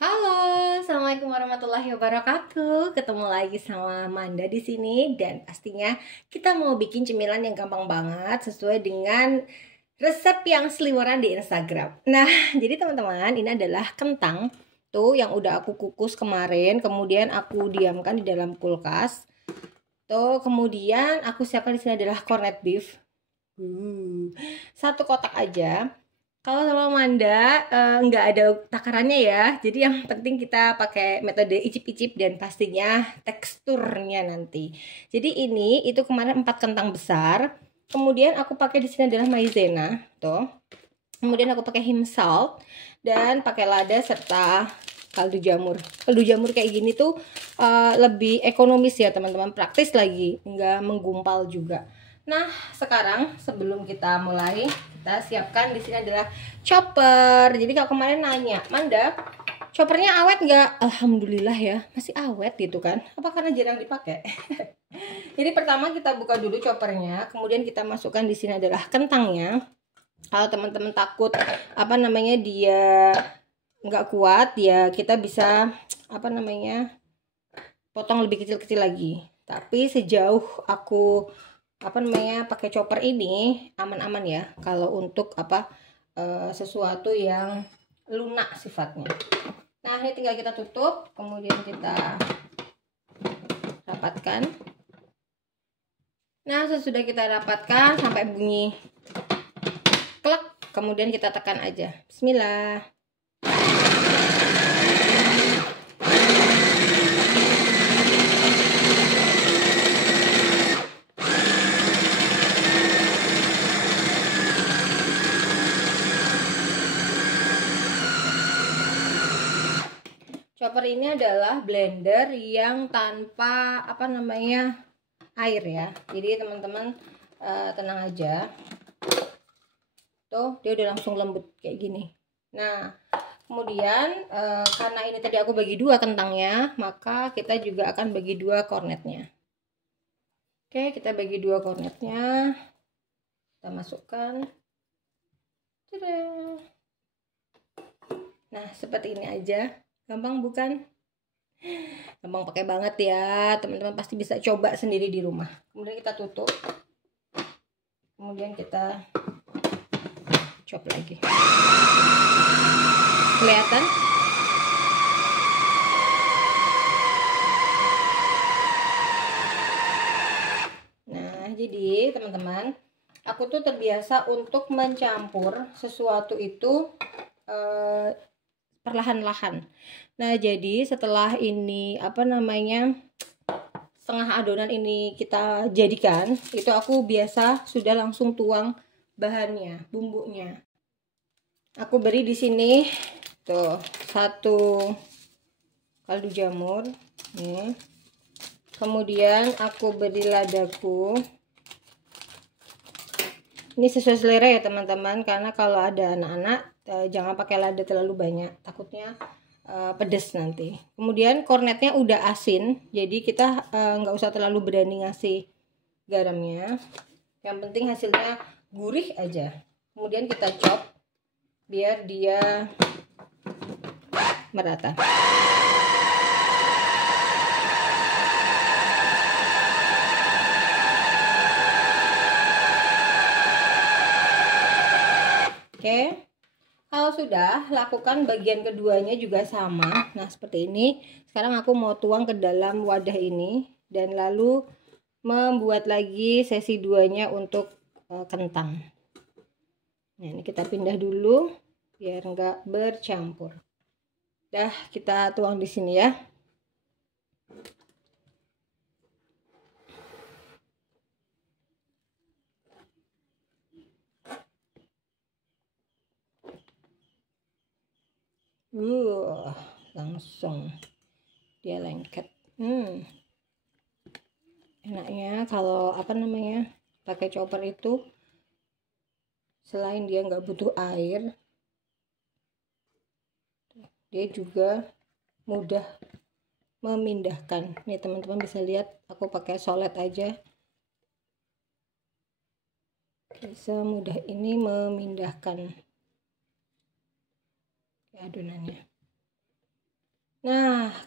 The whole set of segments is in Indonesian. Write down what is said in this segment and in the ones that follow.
Halo, assalamualaikum warahmatullahi wabarakatuh. Ketemu lagi sama Manda di sini dan pastinya kita mau bikin cemilan yang gampang banget sesuai dengan resep yang seliweran di Instagram. Nah, jadi teman-teman, ini adalah kentang tuh yang udah aku kukus kemarin, kemudian aku diamkan di dalam kulkas. Tuh, kemudian aku siapkan di sini adalah corned beef. Satu kotak aja. Kalau sama Manda nggak ada takarannya ya. Jadi yang penting kita pakai metode icip-icip dan pastinya teksturnya nanti. Jadi ini itu kemarin 4 kentang besar. Kemudian aku pakai di sini adalah maizena, tuh. Kemudian aku pakai him salt dan pakai lada serta kaldu jamur. Kaldu jamur kayak gini tuh lebih ekonomis ya teman-teman, praktis lagi, nggak menggumpal juga. Nah, sekarang sebelum kita mulai, kita siapkan di sini adalah chopper. Jadi kalau kemarin nanya, Manda, choppernya awet nggak? Alhamdulillah ya, masih awet gitu kan. Apa karena jarang dipakai? Jadi pertama kita buka dulu choppernya, kemudian kita masukkan di sini adalah kentangnya. Kalau teman-teman takut apa namanya dia nggak kuat, ya kita bisa apa namanya potong lebih kecil-kecil lagi. Tapi sejauh aku apa namanya pakai chopper ini aman-aman ya kalau untuk apa sesuatu yang lunak sifatnya. Nah, ini tinggal kita tutup, kemudian kita rapatkan. Nah, sesudah kita rapatkan sampai bunyi klak, kemudian kita tekan aja. Bismillah. Chopper ini adalah blender yang tanpa apa namanya air ya. Jadi teman-teman tenang aja. Tuh, dia udah langsung lembut kayak gini. Nah, kemudian karena ini tadi aku bagi dua kentangnya, maka kita juga akan bagi dua kornetnya. Oke, kita bagi dua kornetnya. Kita masukkan. Tada. Nah, seperti ini aja. Gampang bukan? Gampang pakai banget ya. Teman-teman pasti bisa coba sendiri di rumah. Kemudian kita tutup. Kemudian kita chop lagi. Kelihatan? Nah, jadi teman-teman, aku tuh terbiasa untuk mencampur sesuatu itu perlahan-lahan. Nah, jadi setelah ini apa namanya setengah adonan ini kita jadikan, itu aku biasa sudah langsung tuang bahannya, bumbunya. Aku beri di sini tuh 1 kaldu jamur nih. Kemudian aku beri ladaku. Ini sesuai selera ya teman-teman, karena kalau ada anak-anak jangan pakai lada terlalu banyak, takutnya pedes nanti. Kemudian kornetnya udah asin, jadi kita nggak usah terlalu berani ngasih garamnya. Yang penting hasilnya gurih aja. Kemudian kita chop biar dia merata. Oke. Kalau sudah, lakukan bagian keduanya juga sama. Nah, seperti ini. Sekarang aku mau tuang ke dalam wadah ini dan lalu membuat lagi sesi duanya untuk kentang. Nah, ini kita pindah dulu biar enggak bercampur. Dah, kita tuang di sini ya. Langsung dia lengket. Enaknya kalau apa namanya pakai chopper itu, selain dia nggak butuh air, dia juga mudah memindahkan. Nih teman-teman bisa lihat, aku pakai solet aja bisa mudah ini memindahkan adonannya.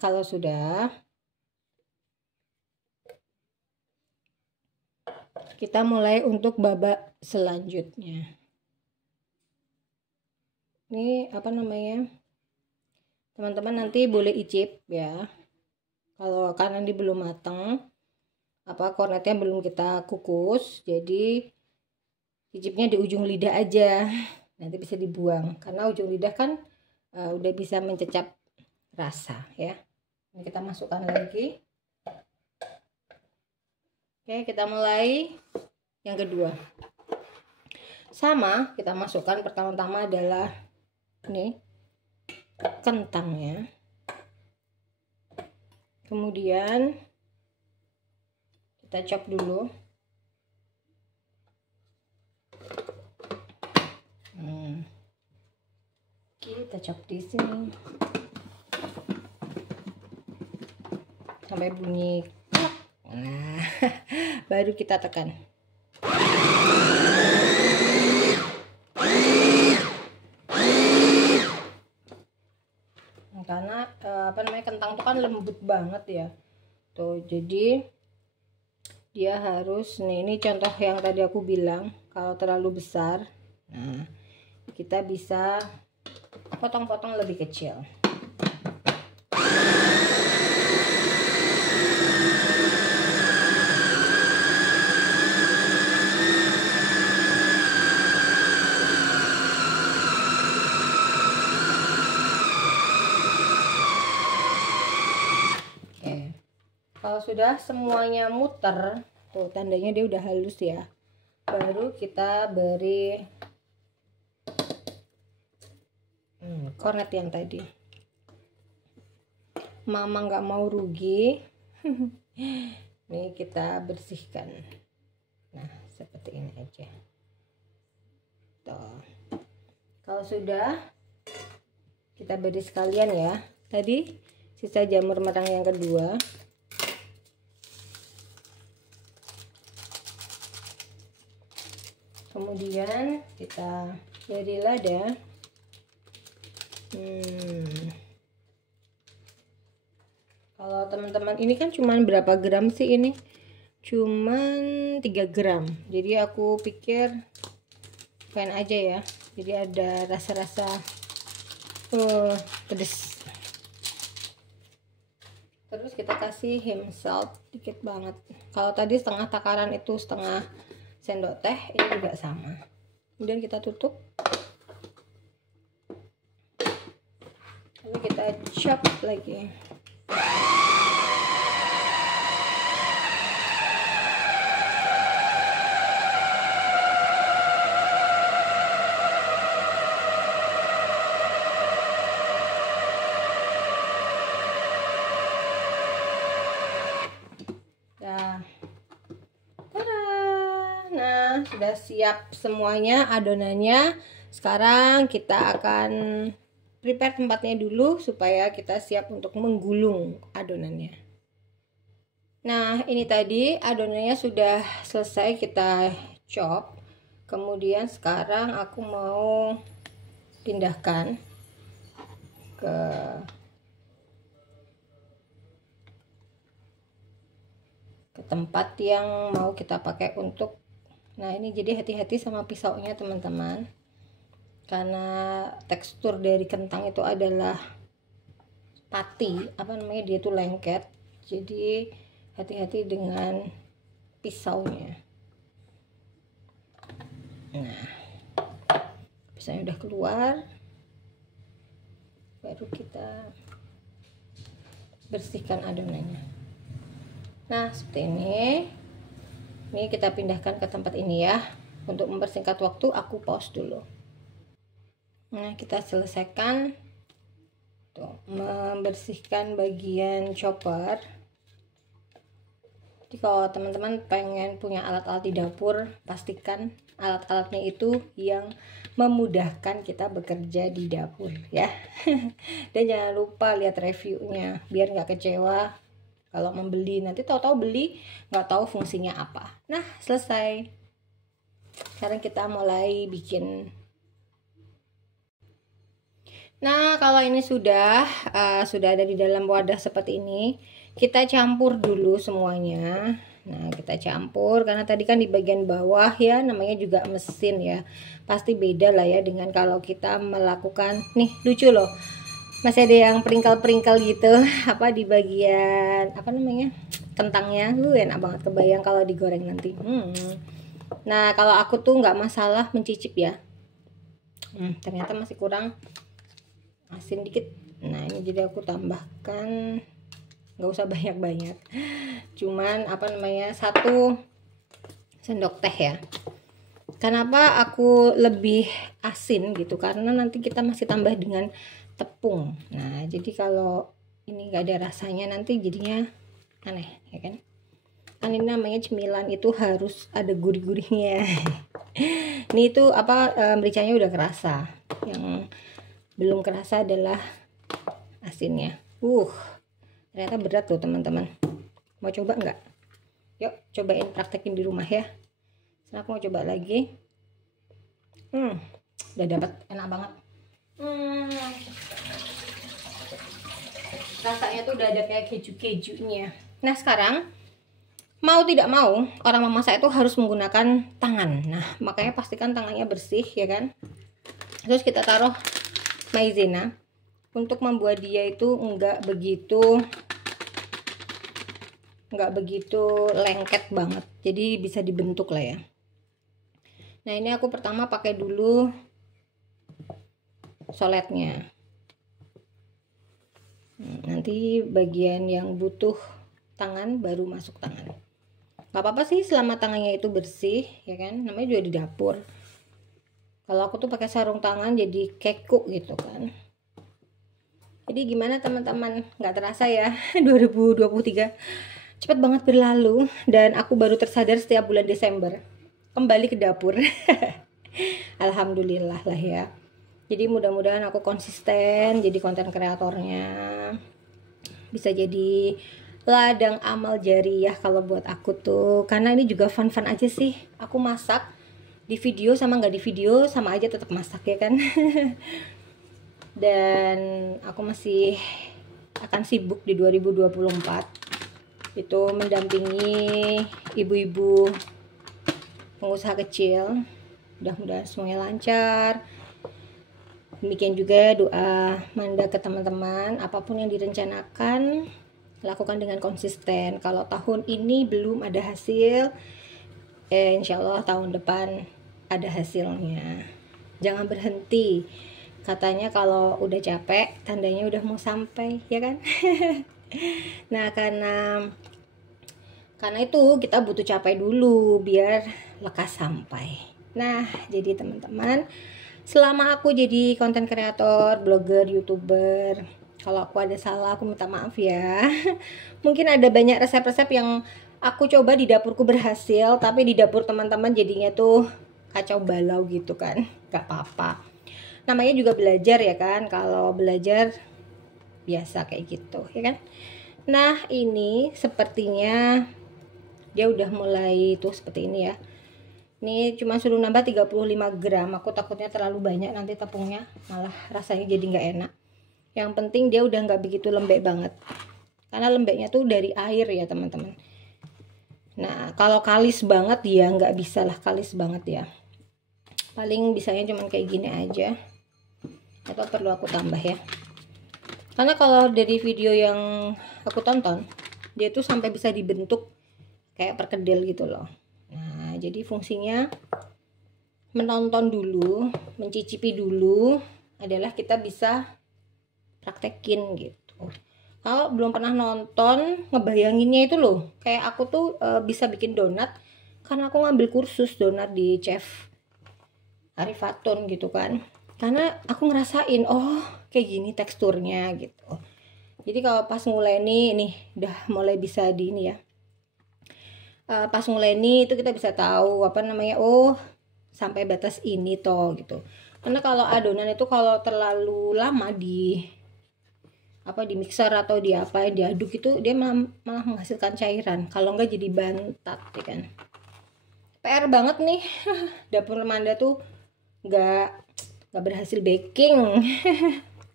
kalau sudah, kita mulai untuk babak selanjutnya. Ini apa namanya? Teman-teman nanti boleh icip ya. Kalau karena ini belum matang, kornetnya belum kita kukus, jadi cicipnya di ujung lidah aja. Nanti bisa dibuang karena ujung lidah kan udah bisa mencecap rasa ya. Ini kita masukkan lagi. Oke, kita mulai yang kedua. Sama, kita masukkan pertama-tama adalah ini kentangnya. Kemudian kita chop dulu. Kita chop di sini sampai bunyi. Nah, baru kita tekan. Karena kentang itu kan lembut banget ya. Tuh, jadi dia harus ini contoh yang tadi aku bilang, kalau terlalu besar, nah kita bisa potong-potong lebih kecil. Kalau sudah semuanya muter, tuh tandanya dia udah halus ya. Baru kita beri kornet yang tadi. Mama nggak mau rugi. Nih kita bersihkan. Nah, seperti ini aja. Tuh. Kalau sudah, kita beri sekalian ya. Tadi sisa jamur merang yang kedua. Kemudian kita beri lada. Kalau teman-teman ini kan cuman berapa gram sih ini? Cuman 3 gram. Jadi aku pikir fine aja ya. Jadi ada rasa-rasa pedes. Terus kita kasih him salt dikit banget. Kalau tadi setengah takaran itu setengah sendok teh, ini juga sama. Kemudian kita tutup. Lalu kita chop lagi. Nah, sudah siap semuanya adonannya. Sekarang kita akan prepare tempatnya dulu supaya kita siap untuk menggulung adonannya. Nah, ini tadi adonannya sudah selesai kita chop. Kemudian sekarang aku mau pindahkan ke tempat yang mau kita pakai untuk. Nah, ini jadi hati-hati sama pisaunya teman-teman, karena tekstur dari kentang itu adalah pati, dia tuh lengket, jadi hati-hati dengan pisaunya. Nah, pisaunya udah keluar, baru kita bersihkan adonannya. Nah, seperti ini. Ini kita pindahkan ke tempat ini ya. Untuk mempersingkat waktu, aku pause dulu. Nah, kita selesaikan tuh, membersihkan bagian chopper. Jadi kalau teman-teman pengen punya alat-alat di dapur, pastikan alat-alatnya itu yang memudahkan kita bekerja di dapur ya. Dan jangan lupa lihat reviewnya biar nggak kecewa kalau membeli, nanti tahu-tahu beli nggak tahu fungsinya apa. Nah, selesai. Sekarang kita mulai bikin. Nah, kalau ini sudah ada di dalam wadah seperti ini, kita campur dulu semuanya. Nah, kita campur karena tadi kan di bagian bawah ya, namanya juga mesin ya. Pasti beda lah ya dengan kalau kita melakukan, nih lucu loh. Masih ada yang peringkal-peringkal gitu, apa di bagian apa namanya? Kentangnya. Enak banget, kebayang kalau digoreng nanti. Nah, kalau aku tuh nggak masalah mencicip ya. Ternyata masih kurang asin dikit. Nah, ini jadi aku tambahkan, nggak usah banyak-banyak, cuman apa namanya 1 sendok teh ya. Kenapa aku lebih asin gitu, karena nanti kita masih tambah dengan tepung. Nah, jadi kalau ini nggak ada rasanya nanti jadinya aneh ya kan. Kan ini namanya cemilan, itu harus ada gurih-gurihnya. Ini itu apa, mericanya udah kerasa. Yang belum kerasa adalah asinnya. Ternyata berat loh teman-teman. Mau coba nggak? Yuk cobain, praktekin di rumah ya. Sekarang aku mau coba lagi. Udah dapat, enak banget. Rasanya tuh udah ada kayak keju-kejunya. Nah, sekarang mau tidak mau orang memasak itu harus menggunakan tangan. Nah, makanya pastikan tangannya bersih ya kan. Terus kita taruh maizena untuk membuat dia itu enggak begitu lengket banget, jadi bisa dibentuk lah ya. Nah, ini aku pertama pakai dulu soletnya. Nanti bagian yang butuh tangan baru masuk tangan. Gak apa-apa sih selama tangannya itu bersih ya kan, namanya juga di dapur. Kalau aku tuh pakai sarung tangan jadi keku gitu kan. Jadi gimana teman-teman, nggak terasa ya 2023 cepat banget berlalu, dan aku baru tersadar setiap bulan Desember kembali ke dapur. Alhamdulillah lah ya. Jadi mudah-mudahan aku konsisten jadi konten kreatornya, bisa jadi ladang amal jariyah kalau buat aku tuh, karena ini juga fun-fun aja sih. Aku masak di video sama nggak di video sama aja, tetap masak ya kan. Dan aku masih akan sibuk di 2024 itu mendampingi ibu-ibu pengusaha kecil. Mudah-mudahan semuanya lancar. Demikian juga doa Manda ke teman-teman, apapun yang direncanakan lakukan dengan konsisten. Kalau tahun ini belum ada hasil, insya Allah tahun depan ada hasilnya. Jangan berhenti. Katanya kalau udah capek tandanya udah mau sampai ya kan. Nah, karena itu kita butuh capek dulu biar lekas sampai. Nah, jadi teman-teman, selama aku jadi konten kreator, blogger, youtuber, kalau aku ada salah aku minta maaf ya. Mungkin ada banyak resep-resep yang aku coba di dapurku berhasil, tapi di dapur teman-teman jadinya tuh kacau balau gitu kan. Gak apa-apa, namanya juga belajar ya kan. Kalau belajar biasa kayak gitu ya kan. Nah, ini sepertinya dia udah mulai tuh seperti ini ya. Ini cuma suruh nambah 35 gram. Aku takutnya terlalu banyak nanti tepungnya, malah rasanya jadi nggak enak. Yang penting dia udah nggak begitu lembek banget, karena lembeknya tuh dari air ya teman-teman. Nah, kalau kalis banget ya nggak bisa lah, kalis banget ya. Paling bisanya cuma kayak gini aja. Atau perlu aku tambah ya. Karena kalau dari video yang aku tonton, dia tuh sampai bisa dibentuk kayak perkedel gitu loh. Nah, jadi fungsinya menonton dulu, mencicipi dulu, adalah kita bisa praktekin gitu. Kalau belum pernah nonton, ngebayanginnya itu loh, kayak aku tuh bisa bikin donat karena aku ngambil kursus donat di Chef Arifatun gitu kan. Karena aku ngerasain, oh kayak gini teksturnya gitu. Jadi kalau pas mulai nih udah mulai bisa di ini ya. Pas mulai ini itu kita bisa tahu apa namanya, oh sampai batas ini toh gitu. Karena kalau adonan itu kalau terlalu lama di mixer atau di diaduk itu dia malah menghasilkan cairan. Kalau enggak jadi bantat ya kan. PR banget nih. Dapur Manda tuh nggak berhasil baking.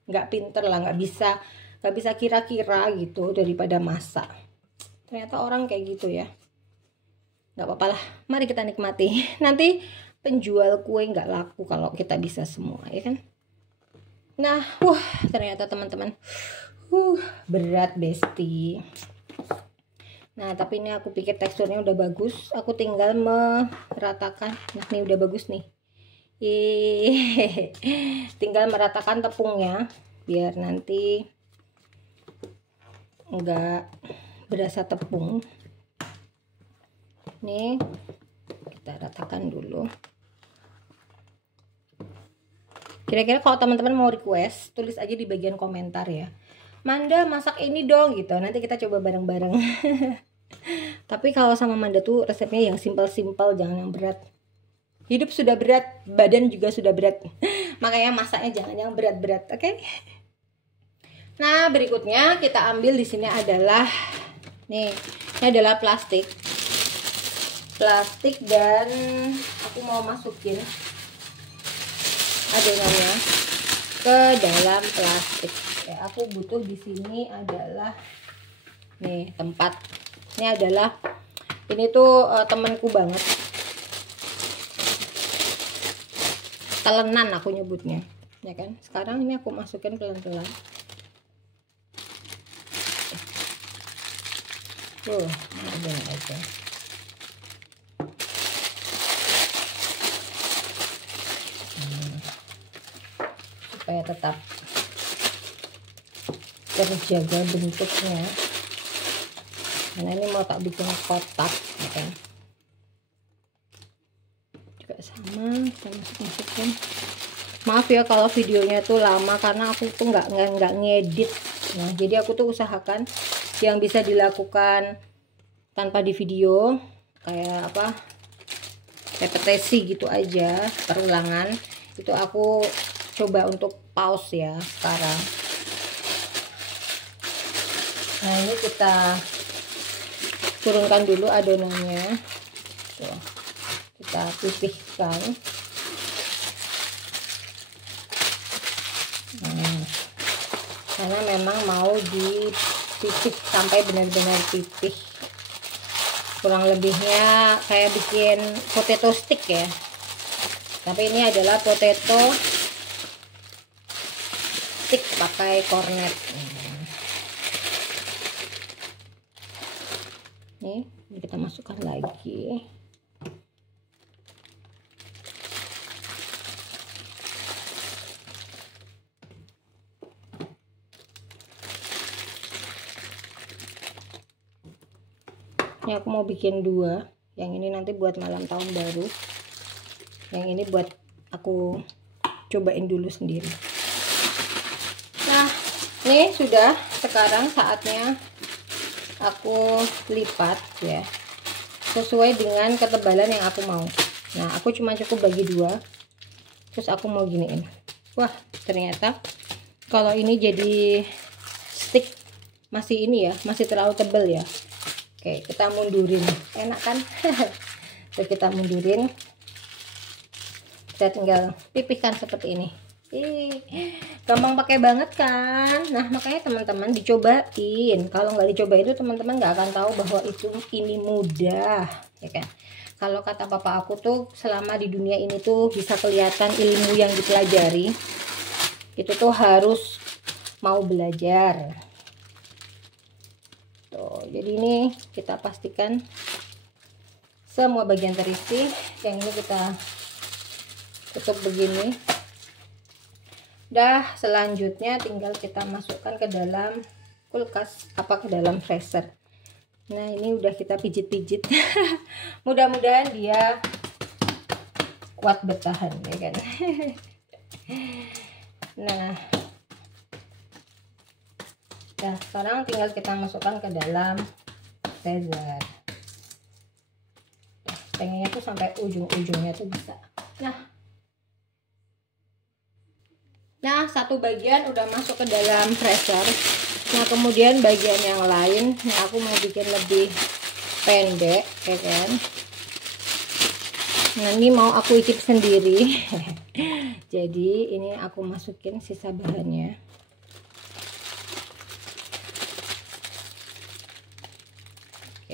nggak pinter lah, nggak bisa kira-kira gitu daripada masak. Ternyata orang kayak gitu ya. Nggak apa-apa lah, mari kita nikmati. Nanti penjual kue nggak laku kalau kita bisa semua, ya kan? Nah, ternyata teman-teman, berat besti. Nah, tapi ini aku pikir teksturnya udah bagus. Aku tinggal meratakan. Nah, ini udah bagus nih. Tinggal meratakan tepungnya biar nanti enggak berasa tepung. Nih, kita ratakan dulu. Kira-kira kalau teman-teman mau request, tulis aja di bagian komentar ya. Manda masak ini dong gitu. Nanti kita coba bareng-bareng. Tapi kalau sama Manda tuh resepnya yang simpel-simpel, jangan yang berat. Hidup sudah berat, badan juga sudah berat. Makanya masaknya jangan yang berat-berat, oke? Nah, berikutnya kita ambil di sini adalah nih, ini adalah plastik dan aku mau masukin adonannya ke dalam plastik. Aku butuh di sini adalah nih tempat. Ini tuh temanku banget. Telenan aku nyebutnya, ya kan? Sekarang ini aku masukin pelan-pelan. Ada aja. Supaya tetap terjaga bentuknya. Karena ini mau tak bikin kotak, ya kan? Juga sama, kita masukin. Maaf ya kalau videonya tuh lama karena aku tuh nggak ngedit. Nah, jadi aku tuh usahakan yang bisa dilakukan tanpa di video, kayak apa, repetisi gitu aja, perulangan. Itu aku coba untuk pause ya sekarang. Nah, ini kita turunkan dulu adonannya. Tuh, kita pipihkan. Nah, karena memang mau dipipih sampai benar-benar pipih. Kurang lebihnya kayak bikin potato stick ya. Tapi ini adalah potato stick pakai kornet. Nih, ini kita masukkan lagi. Ini aku mau bikin 2. Yang ini nanti buat malam tahun baru. Yang ini buat aku cobain dulu sendiri. Nah, ini sudah, sekarang saatnya aku lipat ya, sesuai dengan ketebalan yang aku mau. Nah, aku cuma cukup bagi 2. Terus aku mau giniin. Wah, ternyata kalau ini jadi stick masih ini ya, masih terlalu tebal ya. Oke, kita mundurin. Enak kan? Terus kita mundurin. Kita tinggal pipihkan seperti ini. Gampang pakai banget kan? Nah, makanya teman-teman dicobain. Kalau nggak dicobain itu teman-teman nggak akan tahu bahwa ini mudah, ya kan? Kalau kata papa aku tuh, selama di dunia ini tuh bisa kelihatan ilmu yang dipelajari. Itu tuh harus mau belajar. Tuh, jadi ini kita pastikan semua bagian terisi. Yang ini kita tutup begini. Dah, selanjutnya tinggal kita masukkan ke dalam kulkas, ke dalam freezer. Nah, ini udah kita pijit-pijit. Mudah-mudahan dia kuat bertahan, ya kan? Nah, sekarang tinggal kita masukkan ke dalam freezer. Pengennya tuh sampai ujung-ujungnya tuh bisa. Nah, satu bagian udah masuk ke dalam freezer. Nah, kemudian bagian yang lain, nah aku mau bikin lebih pendek, ya kan? Nah, ini mau aku icip sendiri. Jadi ini aku masukin sisa bahannya.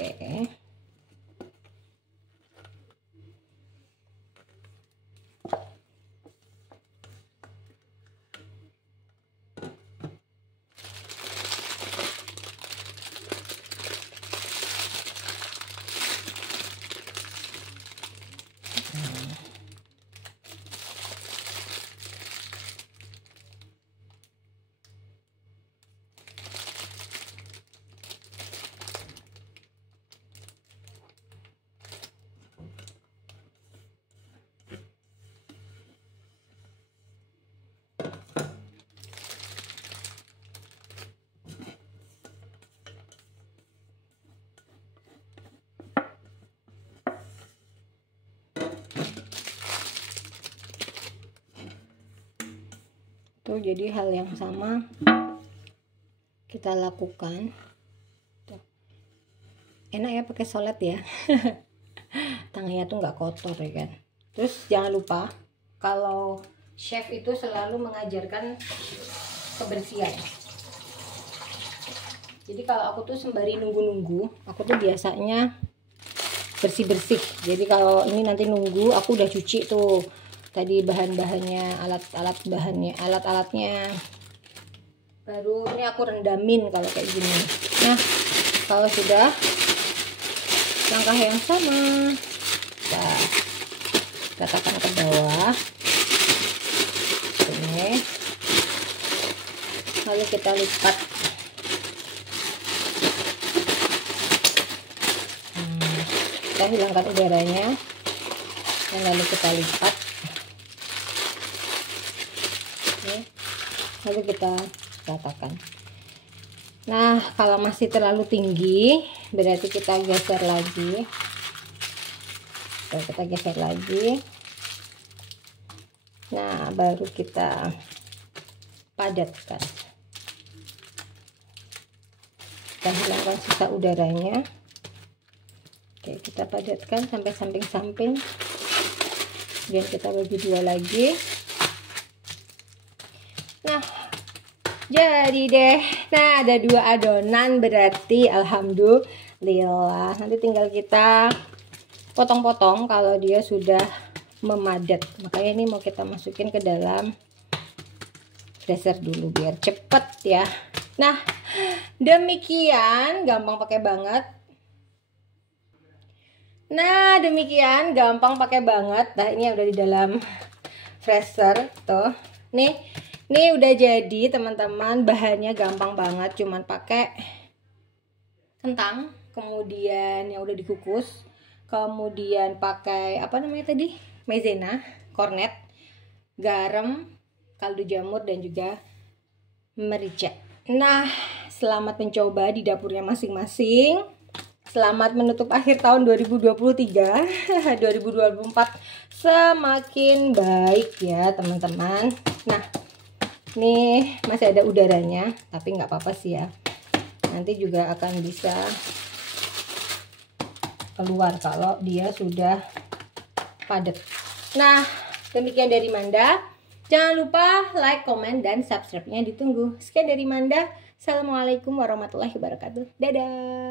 Oke. Tuh, jadi hal yang sama kita lakukan. Tuh. Enak ya pakai solet ya. Tangannya tuh nggak kotor ya kan. Terus jangan lupa kalau chef itu selalu mengajarkan kebersihan. Jadi kalau aku tuh sembari nunggu-nunggu, aku tuh biasanya bersih-bersih. Jadi kalau ini nanti nunggu, aku udah cuci tuh tadi bahan-bahannya, alat-alatnya. Baru ini aku rendamin kalau kayak gini. Nah, kalau sudah langkah yang sama, kita ratakan ke bawah. Ini. Lalu kita lipat. Kita hilangkan udaranya. Dan lalu kita lipat. Lalu kita ratakan. Nah, kalau masih terlalu tinggi berarti kita geser lagi. Kita geser lagi. Nah, baru kita padatkan. Kita hilangkan sisa udaranya. Oke, kita padatkan sampai samping-samping. Kemudian kita bagi dua lagi. Nah, jadi deh. Nah, ada dua adonan berarti alhamdulillah. Nanti tinggal kita potong-potong kalau dia sudah memadat. Makanya ini mau kita masukin ke dalam freezer dulu biar cepet ya. Nah, demikian gampang pakai banget. Nah, demikian gampang pakai banget. Nah, ini udah di dalam freezer tuh. Nih udah jadi teman-teman, bahannya gampang banget, cuman pakai kentang, kemudian yang udah dikukus, kemudian pakai apa namanya tadi, maizena, kornet, garam, kaldu jamur dan juga merica. Nah, selamat mencoba di dapurnya masing-masing. Selamat menutup akhir tahun 2023. 2024 semakin baik ya teman-teman. Nah, nih masih ada udaranya, tapi nggak apa-apa sih ya. Nanti juga akan bisa keluar kalau dia sudah padat. Nah, demikian dari Manda. Jangan lupa like, comment, dan subscribe-nya ditunggu. Sekian dari Manda. Assalamualaikum warahmatullahi wabarakatuh. Dadah.